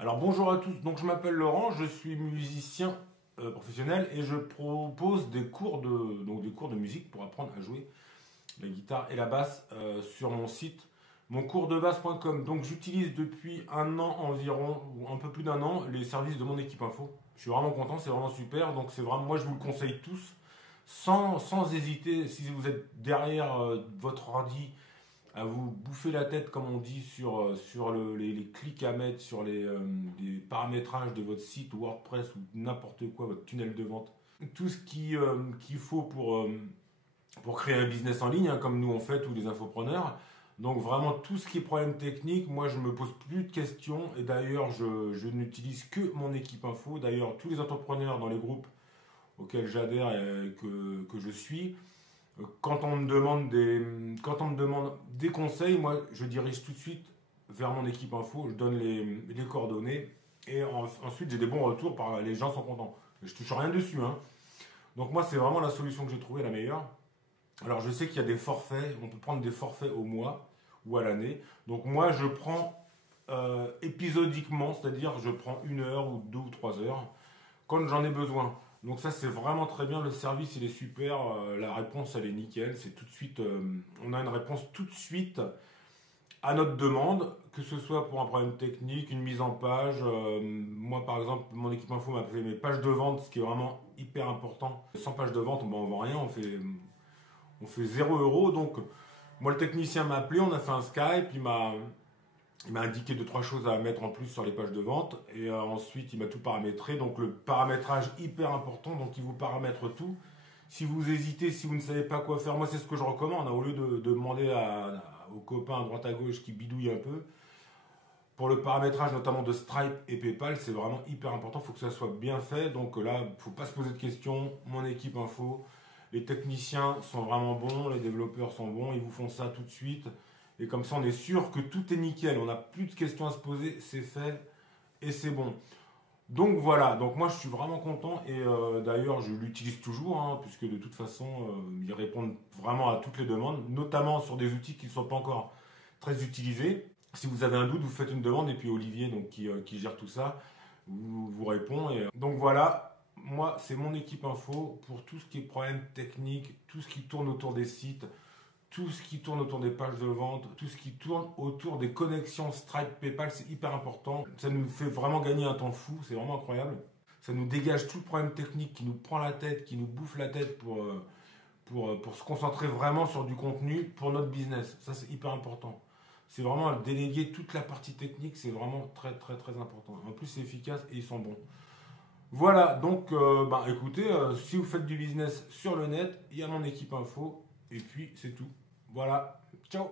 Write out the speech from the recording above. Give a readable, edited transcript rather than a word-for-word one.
Alors bonjour à tous, donc je m'appelle Laurent, je suis musicien professionnel et je propose des cours de musique pour apprendre à jouer la guitare et la basse sur mon site moncours-de-basse.com. Donc j'utilise depuis un an environ, ou un peu plus d'un an, les services de mon équipe info. Je suis vraiment content, c'est vraiment super, donc c'est vraiment, moi je vous le conseille tous, sans hésiter, si vous êtes derrière votre ordi, à vous bouffer la tête, comme on dit, sur les clics à mettre, sur les paramétrages de votre site WordPress ou n'importe quoi, votre tunnel de vente. Tout ce qu'il faut pour créer un business en ligne, hein, comme nous on fait, tous les infopreneurs. Donc vraiment tout ce qui est problème technique, moi je me pose plus de questions et d'ailleurs je n'utilise que mon équipe info. D'ailleurs tous les entrepreneurs dans les groupes auxquels j'adhère et que je suis, quand on me demande des conseils, moi je dirige tout de suite vers mon équipe info, je donne les coordonnées et ensuite j'ai des bons retours, les gens sont contents. Je touche rien dessus, hein. Donc moi c'est vraiment la solution que j'ai trouvée la meilleure. Alors je sais qu'il y a des forfaits, on peut prendre des forfaits au mois ou à l'année. Donc moi je prends épisodiquement, c'est-à-dire je prends 1 heure ou 2 ou 3 heures quand j'en ai besoin. Donc ça c'est vraiment très bien, le service il est super, la réponse elle est nickel, c'est tout de suite, on a une réponse tout de suite à notre demande, que ce soit pour un problème technique, une mise en page. Moi par exemple, mon équipe info m'a fait mes pages de vente, ce qui est vraiment hyper important. Sans page de vente, on vend rien, on fait 0 €. Donc moi le technicien m'a appelé, on a fait un Skype, il m'a indiqué 2 3 choses à mettre en plus sur les pages de vente et ensuite il m'a tout paramétré. Donc le paramétrage hyper important, donc il vous paramètre tout. Si vous hésitez, si vous ne savez pas quoi faire, moi c'est ce que je recommande, hein, au lieu de demander aux copains à droite à gauche qui bidouillent un peu. Pour le paramétrage notamment de Stripe et PayPal, c'est vraiment hyper important, il faut que ça soit bien fait. Donc là, il ne faut pas se poser de questions, mon équipe info, les techniciens sont vraiment bons, les développeurs sont bons, ils vous font ça tout de suite. Et comme ça, on est sûr que tout est nickel. On n'a plus de questions à se poser, c'est fait et c'est bon. Donc voilà, donc moi je suis vraiment content et d'ailleurs je l'utilise toujours, hein, puisque de toute façon ils répondent vraiment à toutes les demandes, notamment sur des outils qui ne sont pas encore très utilisés. Si vous avez un doute, vous faites une demande et puis Olivier, donc, qui gère tout ça, vous répond. Donc voilà, moi c'est mon équipe info pour tout ce qui est problème technique, tout ce qui tourne autour des sites, tout ce qui tourne autour des pages de vente, tout ce qui tourne autour des connexions Stripe, PayPal, c'est hyper important. Ça nous fait vraiment gagner un temps fou, c'est vraiment incroyable. Ça nous dégage tout le problème technique qui nous prend la tête, qui nous bouffe la tête pour se concentrer vraiment sur du contenu pour notre business. Ça, c'est hyper important. C'est vraiment déléguer toute la partie technique, c'est vraiment très très très important. En plus, c'est efficace et ils sont bons. Voilà, donc écoutez, si vous faites du business sur le net, il y a mon équipe info et puis c'est tout. Voilà, ciao!